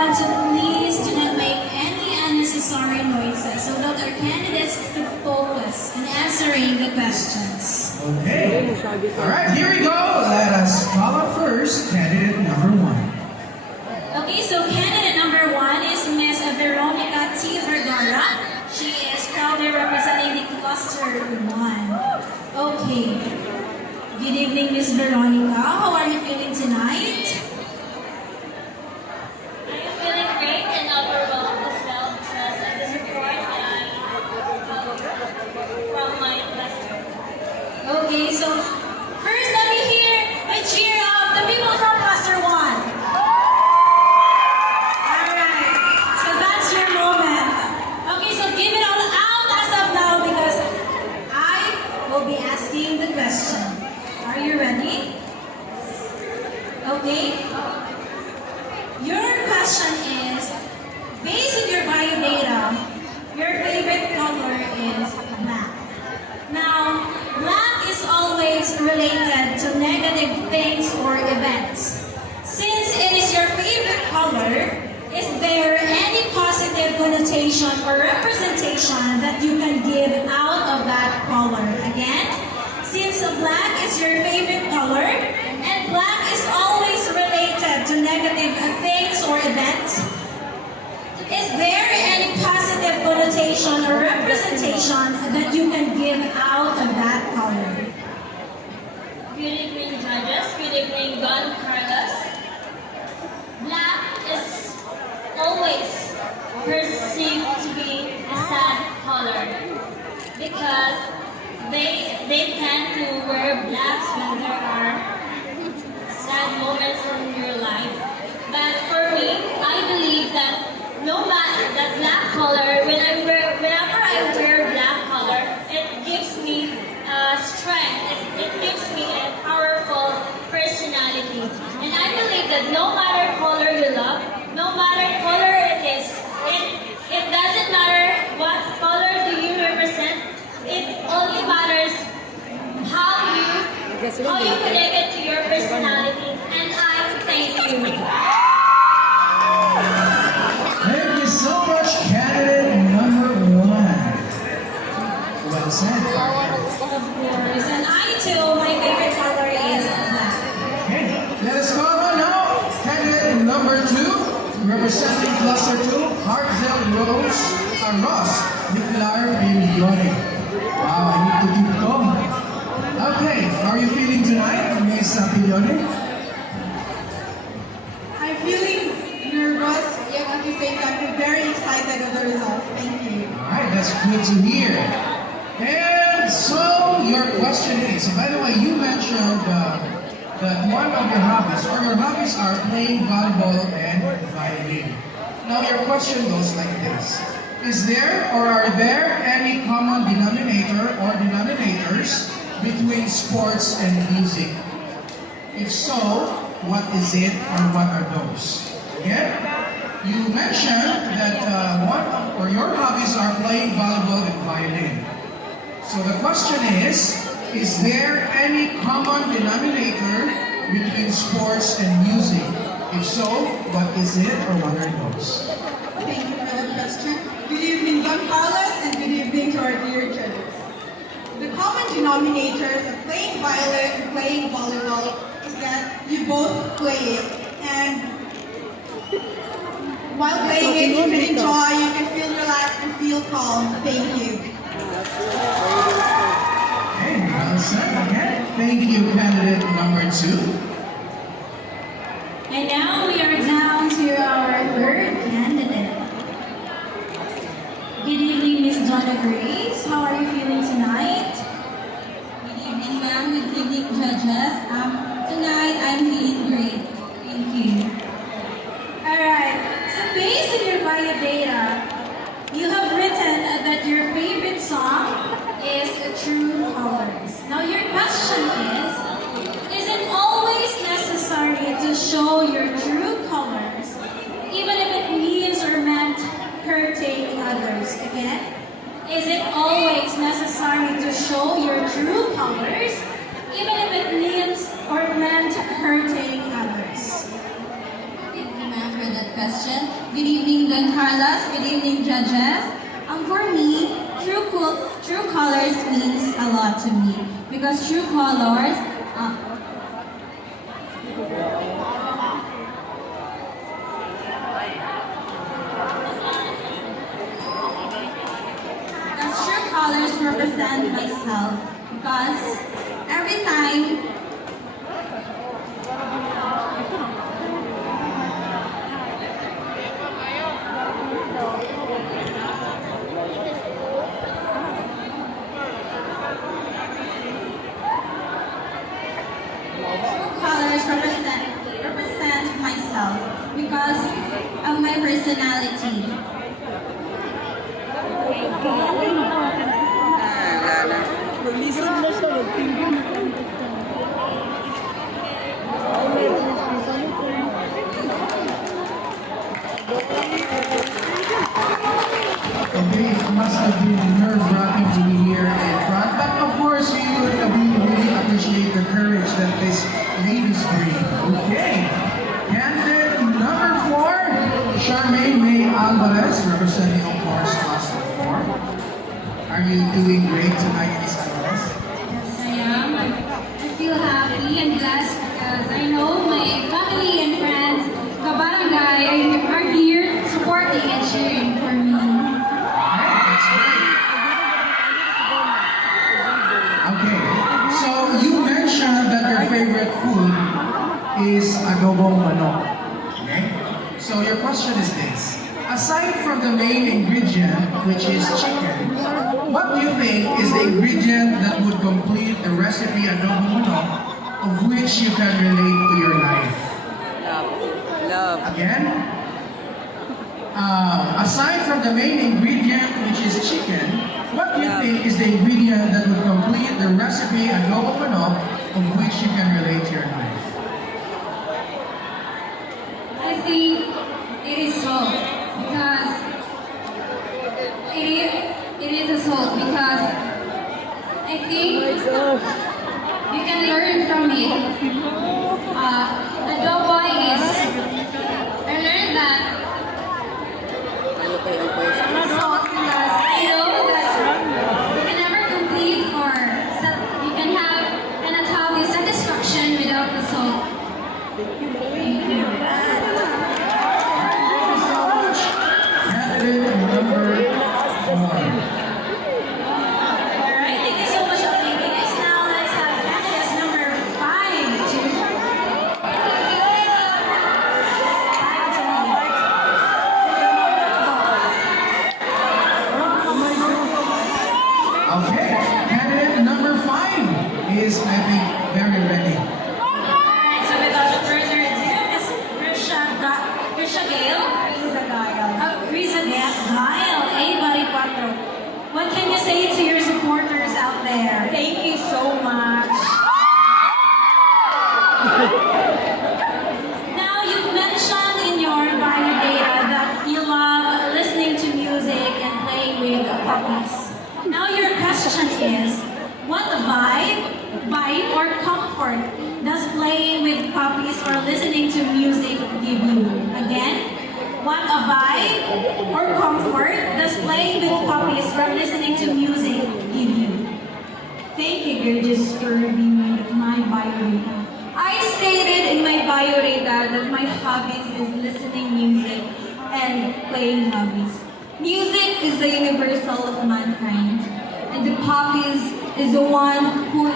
everyone to please do not make any unnecessary noises so that our candidates can focus on answering the questions. Okay. All right, here we go. Let us call up first candidate number one. Okay, so candidate number one is Miss Veronica T. Vergara. She is proudly representing the cluster 1. Okay. Good evening, Miss Veronica. How are you feeling tonight? I am feeling great and overwhelmed as well because of the support that I from my cluster. Okay, so first let me hear a cheer of the people from cluster 1. Alright, so that's your moment. Okay, so give it all out as of now because I will be asking the question. Are you ready? Okay. Your question is, based on your bio data, your favorite color is black. Now, black is always related to negative things or events. Since it is your favorite color, is there any positive connotation or representation that you can give out of that color? Again, since black is your favorite color, and black is always related to negative things or events, is there any positive connotation or representation that you can give out of that color? Good evening, judges. Good evening, Don Carlos. Black is always perceived to be a sad color because they tend to wear blacks when there are sad moments in your life. But for me, I believe that no matter that black color, whenever I wear black color, it gives me strength. It gives me a powerful personality. And I believe that no matter color you love, no matter color it is, it doesn't matter what color do you represent. It only matters how you connect it to your personality. And I thank you. Thank you so much, candidate number one. Well said. Of course, and I too, my favorite color is black. Okay, let us call on now candidate number two, representing cluster 2, Hartzell Rose Ross Nicolar Bilione. Wow, I need to keep going. Okay, how are you feeling tonight, Miss Bilione? I'm feeling nervous, yet at the same time, I'm very excited of the results. Thank you. Alright, that's good to hear. And so, your question is, by the way, you mentioned that one of your hobbies are playing volleyball and violin. Now, your question goes like this. Is there or are there any common denominator or denominators between sports and music? If so, what is it or what are those? Again, you mentioned that your hobbies are playing volleyball and violin. So the question is there any common denominator between sports and music? If so, what is it or what are those? Thank you for the question. Good evening, Don Carlos, and good evening to our dear judges. The common denominators of playing violin and playing volleyball is that you both play it, and while playing it, you can enjoy, you can feel relaxed and feel calm. Thank you. Okay, well said again. Thank you, candidate number 2. And now we are down to our third candidate. Good evening, Miss Donna Grace. How are you feeling tonight? Good evening, ma'am. Good evening, judges. Tonight, I'm feeling great. Thank you. Alright, so based on your bio data, you have written that your favorite song is True Colors. Now your question is it always necessary to show your true colors, even if it means or meant hurting others? Again, is it always necessary to show your true colors, even if it means or meant hurting others? Thank you, ma'am, for that question. Good evening, Don Carlos. Good evening, judges. For me, true colors means a lot to me because true colors. Because true colors represent myself because every time colors represent myself because of my personality. Okay, it must have been nerve-wracking to be here in front, but of course we really appreciate the courage that this ladies bring. Okay, candidate number 4, Charmaine May Alvarez, representing of course class of 4. Are you doing great tonight, Miss Alvarez? Yes, I am. I feel happy and blessed because I know my family and friends, kabarangay, are here supporting and cheering for me. That's great. Okay, so you mentioned that your favorite food is adobong manok. Okay, so your question is this. Aside from the main ingredient, which is chicken, what do you think is the ingredient that would complete the recipe adobong manok of which you can relate to your life? Love. Again? Aside from the main ingredient, which is chicken, what do you think is the ingredient that would complete the recipe adobo manok of which you can relate to your life? I think it is salt because it is a salt because I think you can learn from it. Adobo is I learned that salt because I know that you can never complete or cannot have the satisfaction without the salt. Thank you. Candidate number 1. Alright, thank you so much, ladies. Now let's have candidates number 5 to Okay, candidate number 5 is, I think, very ready. Alright, so without further ado, Miss Grisha Gale. Risa Gale, everybody cuatro. What can you say to your supporters out there? Thank you so much. Now, you've mentioned in your bio data that you love listening to music and playing with puppies. Now, your question is, what vibe or comfort does playing with puppies or listening to music give you? Again, what a vibe or comfort does playing with puppies or listening to music give you? Thank you, gorgeous, for reviewing my biodata. I stated in my biodata that my hobbies is listening music and playing hobbies. Music is the universal of mankind, and the puppies is the one who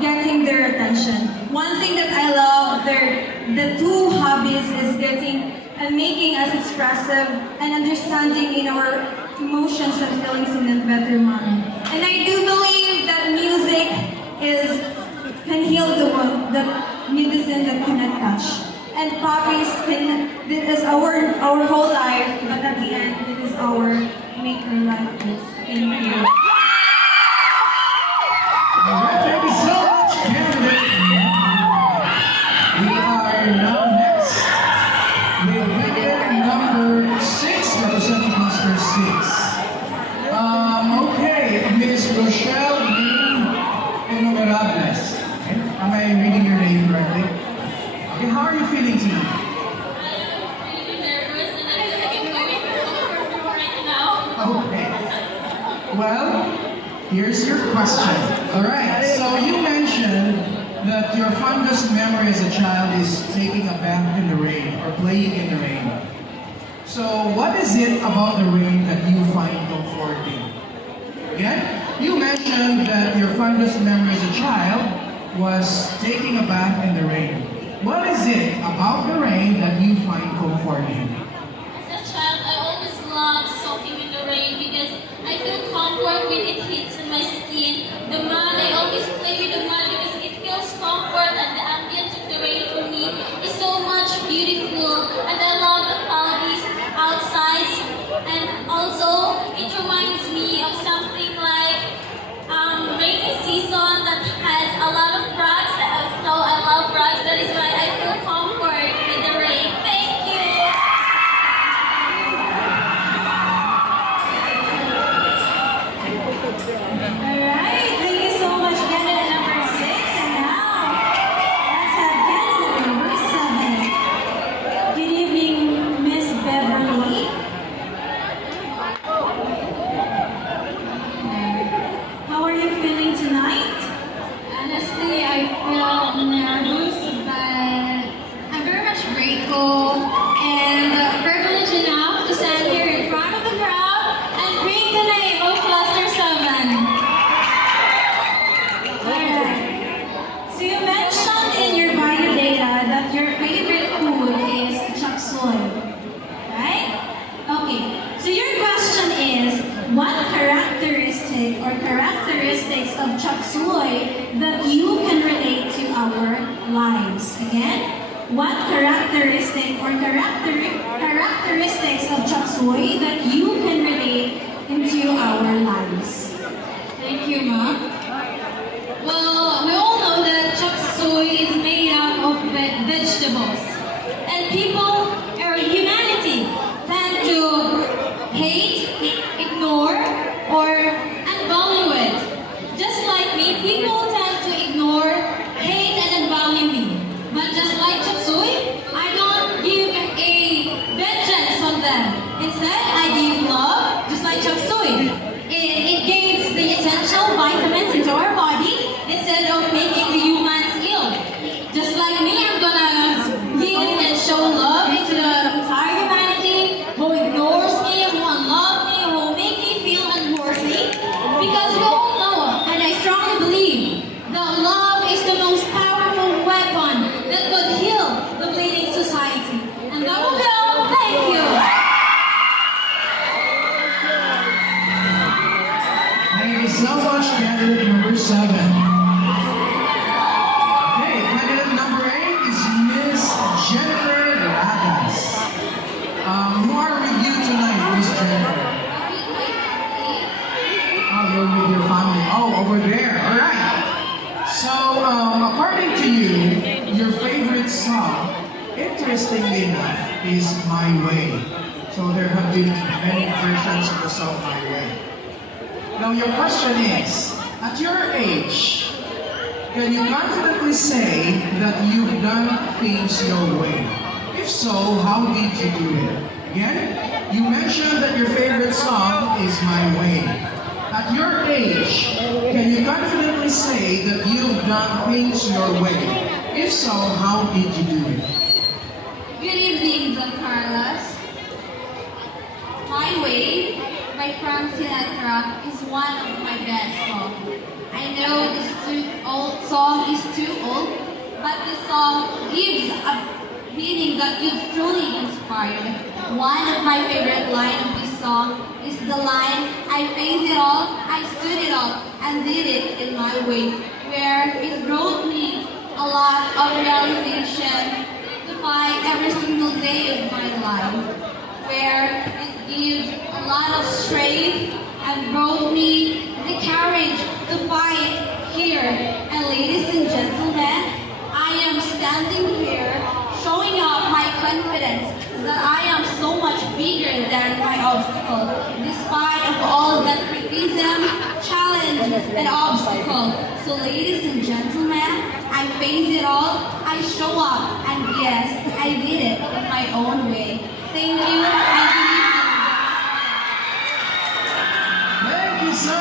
getting their attention. One thing that I love, the two hobbies is getting and making us expressive and understanding in our emotions and feelings in a better manner. And I do believe that music can heal the wound, the medicine that cannot touch. And puppies it is our whole life, but at the end it is our make our life is. Thank you. Alright, thank you so much, candidate. We are now next with candidate number 6, representing cluster 6. Okay, Miss Rochelle Enumerables. Okay. Am I reading your name correctly? Okay, how are you feeling tonight? I am really nervous Well, here's your question. Alright, so you mentioned that your fondest memory as a child is taking a bath in the rain or playing in the rain. So what is it about the rain that you find comforting? Again, you mentioned that your fondest memory as a child was taking a bath in the rain. What is it about the rain that you find comforting? As a child, I always loved soaking in the rain because I feel comfort when it hits in my skin. The mud, I always play with the mud because it feels comfort, and the ambience of the rain for me is so much beautiful, and I love the clouds outside, and also it reminds me of something like rainy season that has a lot of frogs. So I love frogs. That is why I feel comfort with the rain. Thank you. Alright, thank you so much, candidate number 6. And now, let's have candidate number 7. Good evening, Miss Beverly. How are you feeling tonight? Honestly, I feel nervous, but I'm very much grateful and privileged enough to stand here in front of the crowd and bring the name of Cluster 7. Alright. So you mentioned in your bio data that your favorite food is chop suey. Right? Okay. So your question is, what characteristic or characteristics of chop suey that you can relate to our lives? Again, what characteristic or characteristics of chop suey that you can relate into our lives? Thank you, Mom. Well, we all know that chop suey is made out of vegetables. And people, or humanity, tend to hate, ignore, or unvalue it. Just like me, people tend to ignore, hate, and unvalue me. But just like chop suey, I don't give a vengeance on them. Instead, I give love, just like chop suey. It gives the essential vitamins into our body instead of making the humans ill. Just like me, I'm gonna give and show love into the entire humanity who ignores me, who unloves me, who make me feel unworthy. Because we all know, and I strongly believe, that love is the most powerful weapon that could heal the bleeding society. And that will be all. Thank you. Thank you so much, candidate number 7. Okay, candidate number 8 is Miss Jennifer Lagas. Who are with you tonight, Miss Jennifer? Oh, you're with your family. Oh, over there. All right. So, according to you, your favorite song, interestingly enough, is My Way. So there have been many versions of the song My Way. Now your question is, at your age, can you confidently say that you've done things your way? If so, how did you do it? Again, you mentioned that your favorite song is My Way. At your age, can you confidently say that you've done things your way? If so, how did you do it? Good evening, Don Carlos. My Way by Frank Sinatra is one of my best songs. I know song is too old, but the song gives a meaning that you truly inspired. One of my favorite lines of this song is the line, I faced it all, I stood it all, and did it in my way, where it brought me a lot of realization to fight every single day of my life, where it gives a lot of strength and brought me the courage to fight here. And ladies and gentlemen, I am standing here showing off my confidence that I am so much bigger than my obstacle, despite of all that criticism, challenge, and obstacle. So ladies and gentlemen, I face it all, I show up, and yes, I did it in my own way. Thank you, and good evening. Thank you so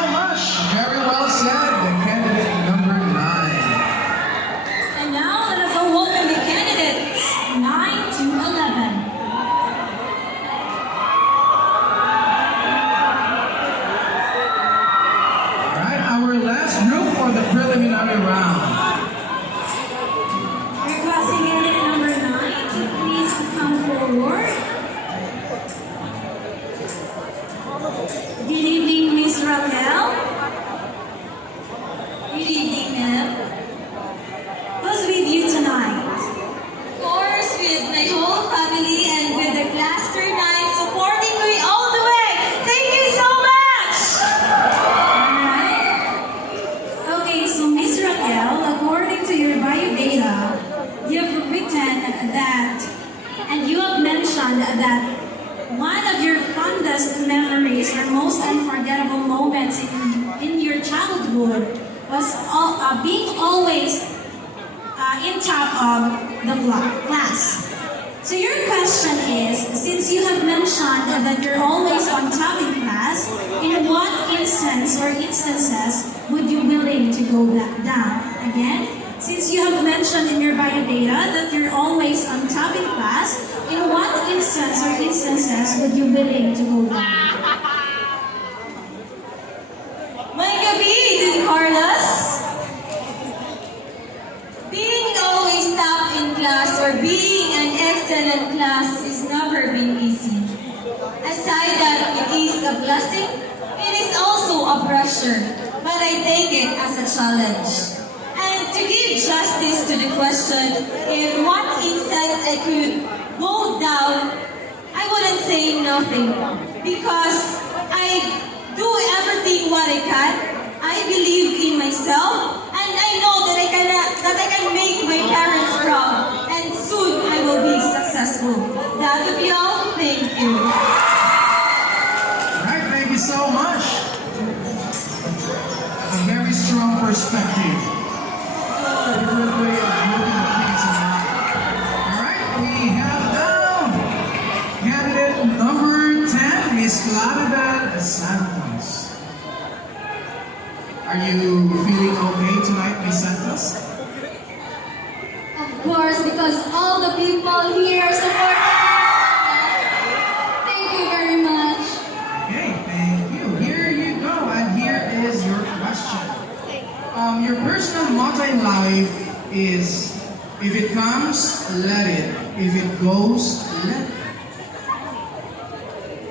mentioned that one of your fondest memories or most unforgettable moments in your childhood was being always in top of the class. So your question is, since you have mentioned that you're always on top in class, in what instance or instances would you willing to go back down? Again, since you have mentioned in your bio data that you're always on top in class, in what instance or instances would you willing to go down? May gabi, Don Carlos. Being always top in class or being an excellent class is never been easy. Aside that it is a blessing, it is also a pressure, but I take it as a challenge. And to give justice to the question, if one instance I could go down, I wouldn't say nothing because I do everything what I can. I believe in myself, and I know that I can make my parents proud, and soon I will be successful. That would be all. Thank you. Alright, thank you so much. A very strong perspective. A different way of looking at things in life. Alright, we have now candidate number 10, Miss Claribel Santos. Are you feeling okay tonight, Miss Santos? Of course, because all the people here support me. Thank you very much. Okay, thank you. Here you go, and here is your question. Your personal motto in life is, if it comes, let it. If it goes, let it.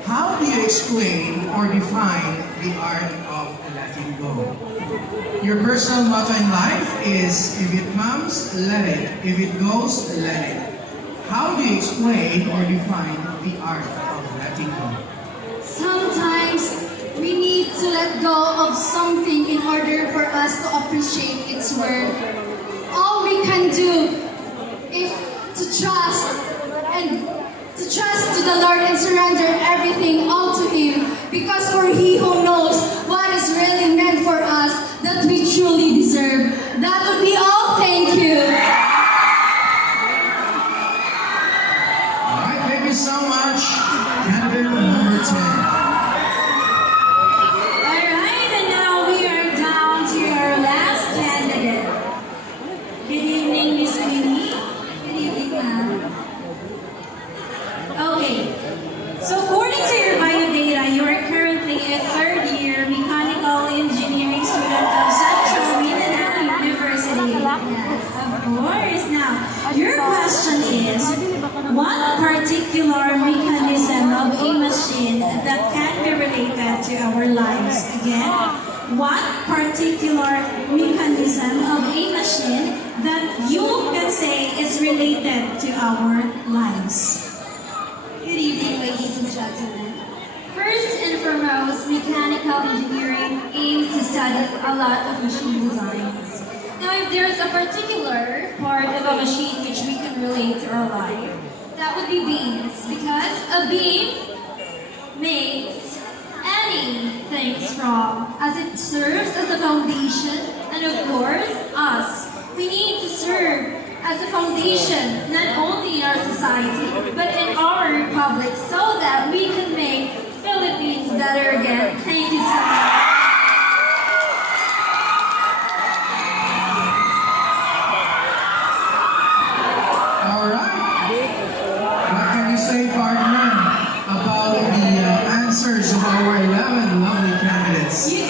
How do you explain or define the art of letting go? Your personal motto in life is, if it comes, let it. If it goes, let it. How do you explain or define the art of letting go? Sometimes we need to let go of something in order for us to appreciate its worth. All we can do is to trust to the Lord and surrender everything all to Him, because for He who knows what is really meant for us that we truly deserve. That would be all. Thank you. Alright, thank you so much. Candidate number 10. Alright, and now we are down to our last candidate. Good evening, Miss Queenie. Good evening, ma'am. Okay, so according to your bio data, you are currently a third-year mechanical engineering student of Central Mindanao University. Yes. Of course. Now, your question is, what particular mechanism of a machine that can be related to our lives? Again, what particular mechanism of a machine that you can say is related to our lives? Good evening, ladies and gentlemen. First and foremost, mechanical engineering aims to study a lot of machine designs. Now, if there's a particular part of a machine which we can relate to our life, that would be beams, because a beam makes anything strong, as it serves as a foundation, and of course, us. We need to serve as a foundation, not only in our society, but in our republic, so that we can make Philippines better again. Thank you so much. Alright. What can you say, partner, about the answers of our 11 lovely candidates? You